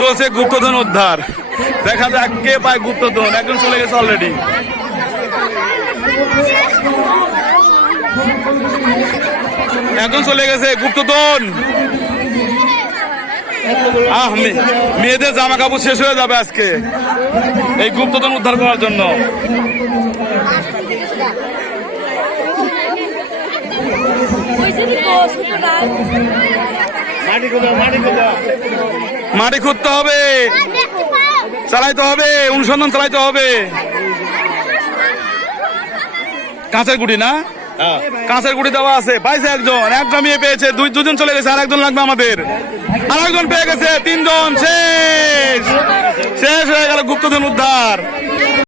চলছে গুপ্তধন উদ্ধার। দেখা যাক কে পায় গুপ্তধন। একজন চলে গেছে অলরেডি একজন চলে গেছে গুপ্তধন। আহ মেয়েদের জামা কাপড় শেষ হয়ে যাবে আজকে। এই গুপ্তধন উদ্ধার করার জন্য। মাটি খুঁজতে হবে। চালাইতে হবে। অনুসন্ধান চালাইতে হবে। কাঁচের গুটি না? কাঁচের গুড়ি দেওয়া আছে। পাইছে একজন। এক কমিয়ে পেয়েছে। দুই দুজন চলে গেছে। আর একজন লাগবে আমাদের। আর একজন পেয়ে গেছে। তিনজন। শেষ। শেষ হয়ে গেল গুপ্তধন উদ্ধার।